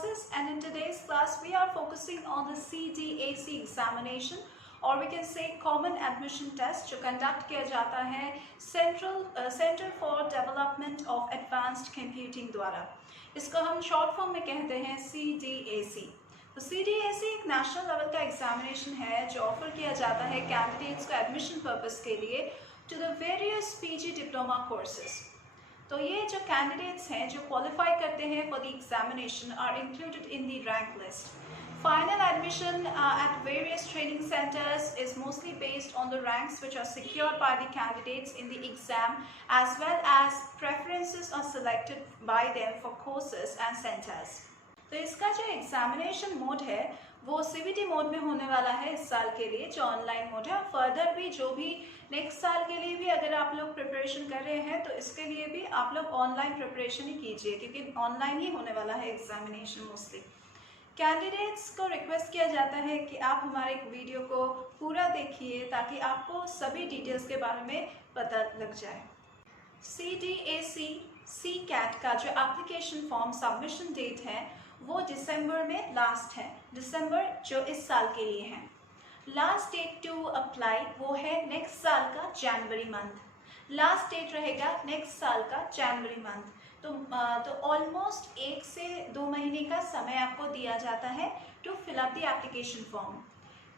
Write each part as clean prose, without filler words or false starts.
classes, and in today's class we are focusing on the CDAC examination और we can say common admission test जो conduct किया जाता है Center for Development of Advanced Computing द्वारा। इसको हम short form में कहते हैं CDAC। तो CDAC एक नेशनल लेवल का एग्जामिनेशन है जो ऑफर किया जाता है कैंडिडेट्स को एडमिशन पर्पस के लिए to the various PG diploma courses. तो ये जो कैंडिडेट्स हैं जो क्वालिफाई करते हैं for the examination are included in the rank list. Final admission at various training centers is mostly based on the ranks which are secured by the candidates in the exam, as well as preferences are selected by them for courses and centers. तो इसका जो examination mode है वो CBT mode में होने वाला है इस साल के लिए, जो ऑनलाइन मोड है। फर्दर भी जो भी नेक्स्ट साल के लिए भी अगर आप लोग प्रिपरेशन कर रहे हैं तो इसके लिए भी आप लोग ऑनलाइन प्रिपरेशन ही कीजिए, क्योंकि ऑनलाइन ही होने वाला है एग्जामिनेशन मोस्टली। कैंडिडेट्स को रिक्वेस्ट किया जाता है कि आप हमारे वीडियो को पूरा देखिए ताकि आपको सभी डिटेल्स के बारे में पता लग जाए। CDAC CCAT का जो एप्लीकेशन फॉर्म सबमिशन डेट है वो दिसंबर में लास्ट है, दिसंबर जो इस साल के लिए है। लास्ट डेट टू अप्लाई वो है नेक्स्ट साल का जनवरी मंथ। लास्ट डेट रहेगा नेक्स्ट साल का जनवरी मंथ। तो ऑलमोस्ट 1 से 2 महीने का समय आपको दिया जाता है to fill up the application form.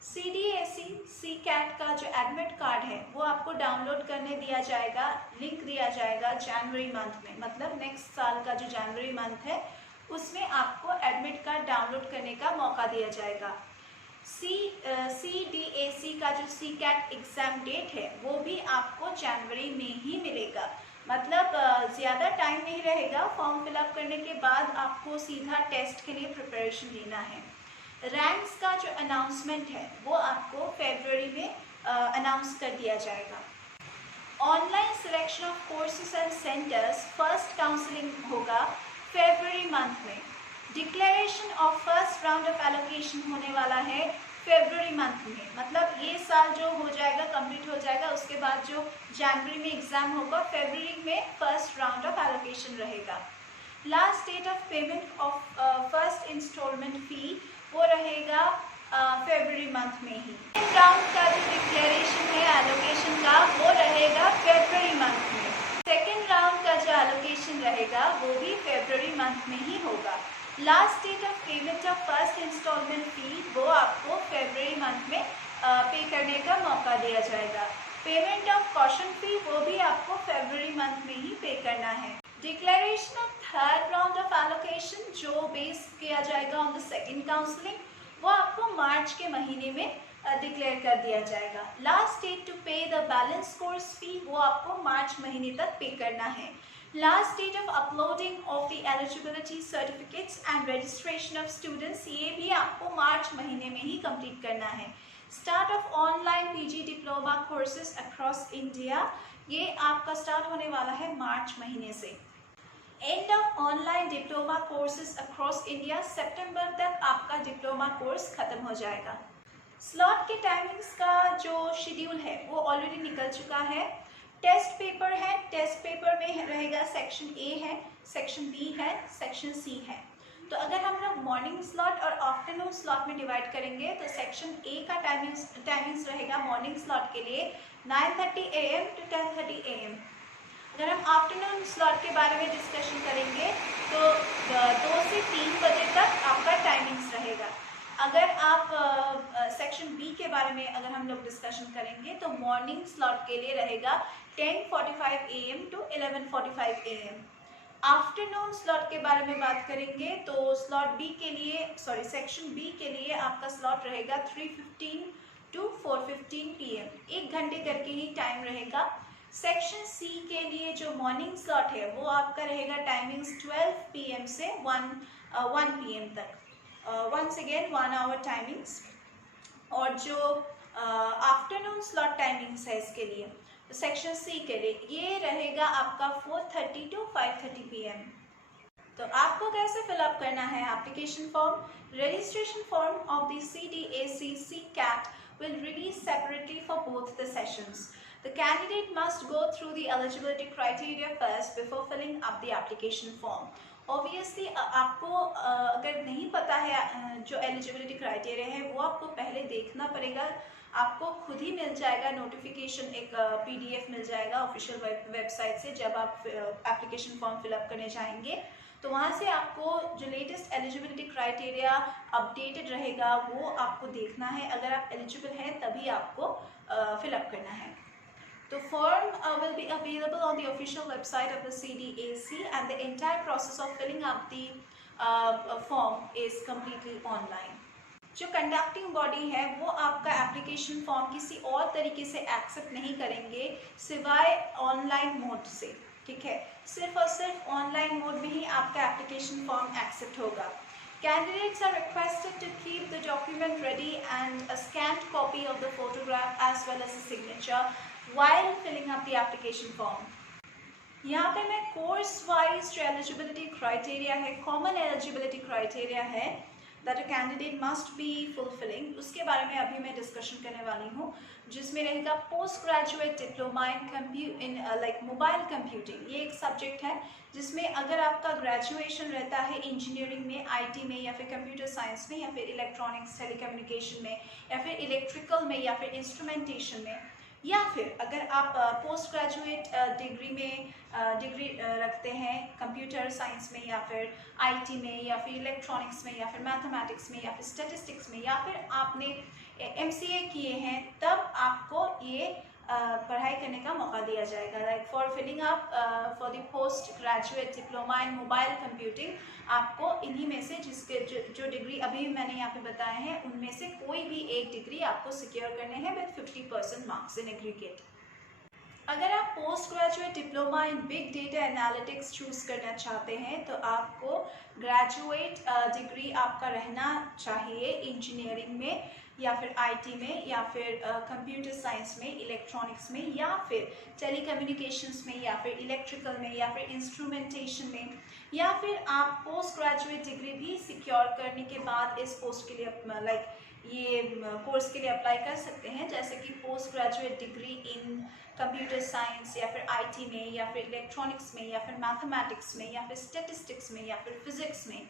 CDAC CCAT का जो एडमिट कार्ड है वो आपको डाउनलोड करने दिया जाएगा, लिंक दिया जाएगा जनवरी मंथ में, मतलब नेक्स्ट साल का जो जनवरी मंथ है उसमें आपको एडमिट कार्ड डाउनलोड करने का मौका दिया जाएगा। CDAC का जो CCAT एग्जाम डेट है वो भी आपको जनवरी में ही मिलेगा, मतलब ज़्यादा टाइम नहीं रहेगा। फॉर्म फिलअप करने के बाद आपको सीधा टेस्ट के लिए प्रिपरेशन देना है। रैंक्स का जो अनाउंसमेंट है वो आपको फरवरी में अनाउंस कर दिया जाएगा। Online selection of courses and centres first counselling होगा फरवरी मंथ में। Declaration of first round of allocation होने वाला है फरवरी मंथ में, मतलब ये साल जो हो जाएगा कंप्लीट हो जाएगा, उसके बाद जो जनवरी में एग्जाम होगा फरवरी में फर्स्ट राउंड ऑफ एलोकेशन रहेगा। Last date of payment of first instalment fee वो रहेगा फरवरी मंथ में ही। सेकेंड राउंड का जो डिक्लेरेशन है एलोकेशन का वो रहेगा फरवरी मंथ में। सेकेंड राउंड का जो एलोकेशन रहेगा वो भी फरवरी मंथ में ही होगा। Last date of payment of first instalment fee वो आपको फरवरी मंथ में पे करने का मौका दिया जाएगा। पेमेंट ऑफ कॉशन फी वो भी आपको फरवरी मंथ में ही पे करना है। Declaration of third round of allocation जो बेस किया जाएगा ऑन द सेकेंड काउंसलिंग वो आपको मार्च के महीने में डिक्लेयर कर दिया जाएगा। Last date to pay the balance course fee वो आपको मार्च महीने तक पे करना है। Last date of uploading of the eligibility certificates and registration of students ये भी आपको मार्च महीने में ही कंप्लीट करना है। Start of online PG diploma courses across India ये आपका स्टार्ट होने वाला है मार्च महीने से। End of online diploma courses across India सितंबर तक आपका डिप्लोमा कोर्स खत्म हो जाएगा। स्लॉट के टाइमिंग्स का जो शेड्यूल है वो ऑलरेडी निकल चुका है। टेस्ट पेपर है, टेस्ट पेपर में रहेगा सेक्शन A है, सेक्शन B है, सेक्शन C है। तो अगर हम लोग मॉर्निंग स्लॉट और आफ्टरनून स्लॉट में डिवाइड करेंगे तो सेक्शन A का टाइमिंग्स रहेगा मॉर्निंग स्लॉट के लिए 9:30 AM to 10:30 AM। अगर हम आफ्टरनून स्लॉट के बारे में डिस्कशन करेंगे तो 2 से 3 बजे तक आपका टाइमिंग्स रहेगा। अगर आप सेक्शन B के बारे में अगर हम लोग डिस्कशन करेंगे तो मॉर्निंग स्लॉट के लिए रहेगा 10:45 AM to 11:45 AM। Afternoon slot के बारे में बात करेंगे तो स्लॉट B के लिए सेक्शन B के लिए आपका स्लॉट रहेगा 3:15 to 4:15 PM, 1 घंटे करके ही टाइम रहेगा। सेक्शन C के लिए जो मॉर्निंग स्लॉट है वो आपका रहेगा टाइमिंग्स 12 PM से 1 PM तक। Once again 1 hour timings. और जो आफ्टरनून स्लॉट टाइमिंग्स है इसके लिए तो सेक्शन C के लिए ये रहेगा आपका 4:30 to 5:30 PM। तो आपको कैसे फिलअप करना है application form? Registration form of the CDAC CCAT will release separately for both the sessions. The candidate must go through the eligibility criteria first before filling up the application form. Obviously आपको अगर नहीं पता है जो eligibility criteria है वो आपको पहले देखना पड़ेगा। आपको खुद ही मिल जाएगा नोटिफिकेशन, एक PDF मिल जाएगा ऑफिशियल वेबसाइट से। जब आप एप्लीकेशन फॉर्म फिलअप करने जाएंगे तो वहाँ से आपको जो लेटेस्ट एलिजिबिलिटी क्राइटेरिया अपडेटेड रहेगा वो आपको देखना है। अगर आप एलिजिबल हैं तभी आपको फिलअप करना है। The form will be available on the official website of the CDAC, and the entire process of filling up the form is completely online. जो कंडक्टिंग बॉडी है वो आपका एप्लीकेशन फॉर्म किसी और तरीके से एक्सेप्ट नहीं करेंगे सिवाय ऑनलाइन मोड से, ठीक है। सिर्फ और सिर्फ ऑनलाइन मोड में ही आपका एप्लीकेशन फॉर्म एक्सेप्ट होगा। Candidates are requested to keep the document ready and a scanned copy of the photograph as well as a signature while filling up the application form. यहाँ पे मैं course wise जो eligibility criteria है, common eligibility criteria है that a candidate must be fulfilling, उसके बारे में अभी मैं डिस्कशन करने वाली हूँ, जिसमें रहेगा post graduate diploma in like mobile computing. ये एक सब्जेक्ट है जिसमें अगर आपका ग्रेजुएशन रहता है इंजीनियरिंग में, IT में, या फिर कंप्यूटर साइंस में, या फिर इलेक्ट्रॉनिक्स टेलीकम्युनिकेशन में, या फिर इलेक्ट्रिकल में, या फिर इंस्ट्रूमेंटेशन में, या फिर अगर आप पोस्ट ग्रेजुएट डिग्री में डिग्री रखते हैं कंप्यूटर साइंस में, या फिर IT में, या फिर इलेक्ट्रॉनिक्स में, या फिर मैथमेटिक्स में, या फिर स्टैटिस्टिक्स में, या फिर आपने MCA किए हैं, तब आपको ये पढ़ाई करने का मौका दिया जाएगा। Like for filling up for the post graduate diploma in mobile computing, आपको इन्हीं में से जिसके जो डिग्री अभी मैंने यहाँ पे बताए हैं उनमें से कोई भी एक डिग्री आपको सिक्योर करने हैं विद 50% मार्क्स इन एग्रीगेट। अगर आप post graduate diploma in big data analytics choose करना चाहते हैं तो आपको ग्रेजुएट डिग्री आपका रहना चाहिए इंजीनियरिंग में, या फिर IT में, या फिर कंप्यूटर साइंस में, इलेक्ट्रॉनिक्स में, या फिर टेलीकम्युनिकेशंस में, या फिर इलेक्ट्रिकल में, या फिर इंस्ट्रूमेंटेशन में, या फिर आप पोस्ट ग्रेजुएट डिग्री भी सिक्योर करने के बाद इस पोस्ट के लिए लाइक ये कोर्स के लिए अप्लाई कर सकते हैं। जैसे कि post graduate degree in computer science, या फिर IT में, या फिर इलेक्ट्रॉनिक्स में, या फिर मैथमेटिक्स में, या फिर स्टैटिस्टिक्स में, या फिर फिजिक्स में,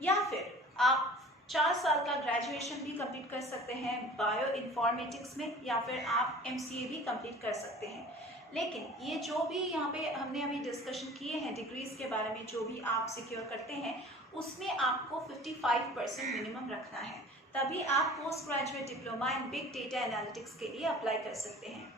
या फिर आप 4 साल का ग्रेजुएशन भी कंप्लीट कर सकते हैं बायो इन्फॉर्मेटिक्स में, या फिर आप MCA भी कंप्लीट कर सकते हैं। लेकिन ये जो भी यहाँ पे हमने अभी डिस्कशन किए हैं डिग्रीज के बारे में, जो भी आप सिक्योर करते हैं उसमें आपको 55% मिनिमम रखना है, तभी आप post graduate diploma in big data analytics के लिए अप्लाई कर सकते हैं।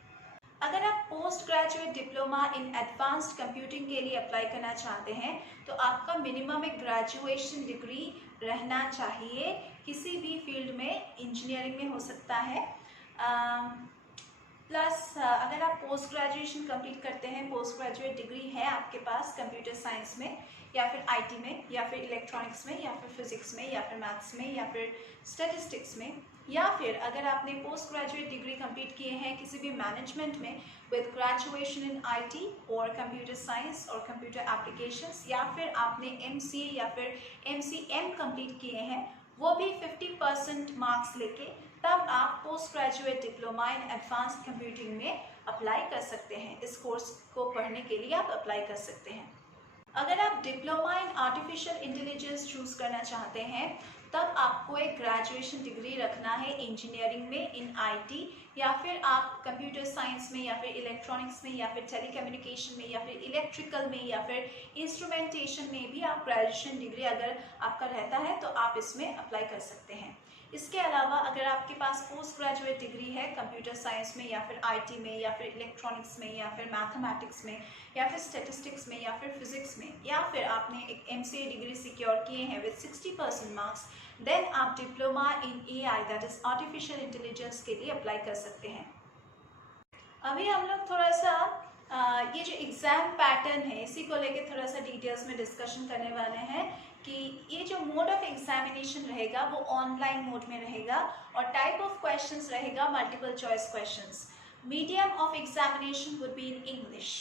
अगर आप पोस्ट ग्रेजुएट डिप्लोमा इन एडवांस्ड कंप्यूटिंग के लिए अप्लाई करना चाहते हैं तो आपका मिनिमम एक ग्रेजुएशन डिग्री रहना चाहिए किसी भी फील्ड में, इंजीनियरिंग में हो सकता है। प्लस अगर आप पोस्ट ग्रेजुएशन कंप्लीट करते हैं, पोस्ट ग्रेजुएट डिग्री है आपके पास कंप्यूटर साइंस में, या फिर IT में, या फिर इलेक्ट्रॉनिक्स में, या फिर फिजिक्स में, या फिर मैथ्स में, या फिर स्टैटिस्टिक्स में, या फिर अगर आपने पोस्ट ग्रेजुएट डिग्री कंप्लीट किए हैं किसी भी मैनेजमेंट में विद ग्रेजुएशन इन IT और कंप्यूटर साइंस और कंप्यूटर एप्लीकेशंस, या फिर आपने MCA या फिर MCM कंप्लीट किए हैं वो भी 50% मार्क्स लेके, तब आप पोस्ट ग्रेजुएट डिप्लोमा इन एडवांस्ड कंप्यूटिंग में अप्लाई कर सकते हैं। इस कोर्स को पढ़ने के लिए आप अप्लाई कर सकते हैं। अगर आप diploma in artificial intelligence choose करना चाहते हैं तब आपको एक ग्रेजुएशन डिग्री रखना है इंजीनियरिंग में इन IT, या फिर आप कंप्यूटर साइंस में, या फिर इलेक्ट्रॉनिक्स में, या फिर टेलीकम्युनिकेशन में, या फिर इलेक्ट्रिकल में, या फिर इंस्ट्रूमेंटेशन में भी आप ग्रेजुएशन डिग्री अगर आपका रहता है तो आप इसमें अप्लाई कर सकते हैं। इसके अलावा अगर आपके पास पोस्ट ग्रेजुएट डिग्री है कंप्यूटर साइंस में, या फिर IT में, या फिर इलेक्ट्रॉनिक्स में, या फिर मैथमेटिक्स में, या फिर स्टैटिस्टिक्स में, या फिर फिजिक्स में, या फिर आपने एक MCA डिग्री सिक्योर किए हैं विद 60% मार्क्स, देन आप diploma in AI that is artificial intelligence के लिए अप्लाई कर सकते हैं। अभी हम लोग थोड़ा सा ये जो एग्ज़ाम पैटर्न है इसी को लेके थोड़ा सा डिटेल्स में डिस्कशन करने वाले हैं कि ये जो मोड ऑफ एग्जामिनेशन रहेगा वो ऑनलाइन मोड में रहेगा, और टाइप ऑफ क्वेश्चंस रहेगा multiple choice questions. Medium of examination would be in English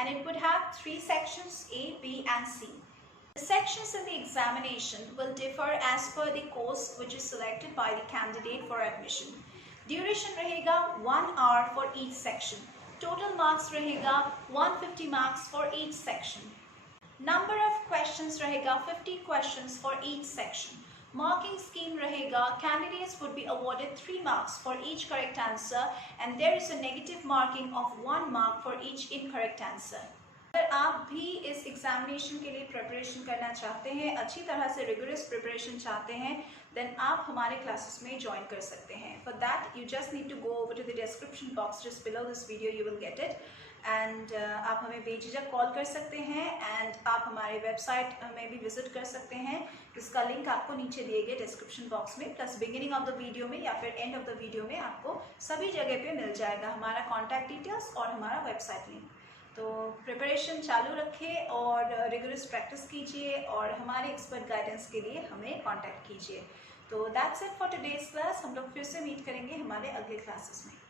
and it would have 3 sections A, B and C. The sections in the examination will differ as per the course which is selected by the candidate for admission. Duration रहेगा 1 hour for each section. Total marks रहेगा 150 marks for each section. Number of questions रहेगा 50 questions for each section. Marking scheme रहेगा, candidates would be awarded 3 marks for each correct answer and there is a negative marking of 1 mark for each incorrect answer. अगर आप भी इस examination के लिए preparation करना चाहते हैं, अच्छी तरह से रिगोरस प्रिपरेशन चाहते हैं, देन आप हमारे क्लासेस में ज्वाइन कर सकते हैं। For that you just need to go over to the description box just below this video, you will get it. And आप हमें बेझिझक कॉल कर सकते हैं एंड आप हमारे वेबसाइट में भी विजिट कर सकते हैं, जिसका लिंक आपको नीचे दिए गए डिस्क्रिप्शन बॉक्स में plus beginning of the video में या फिर एंड ऑफ द वीडियो में आपको सभी जगह पे मिल जाएगा हमारा कॉन्टैक्ट डिटेल्स और हमारा वेबसाइट लिंक। तो प्रिपरेशन चालू रखें और रिगोरस प्रैक्टिस कीजिए और हमारे एक्सपर्ट गाइडेंस के लिए हमें कांटेक्ट कीजिए। तो that's it for today's class. हम लोग फिर से मीट करेंगे हमारे अगले क्लासेस में।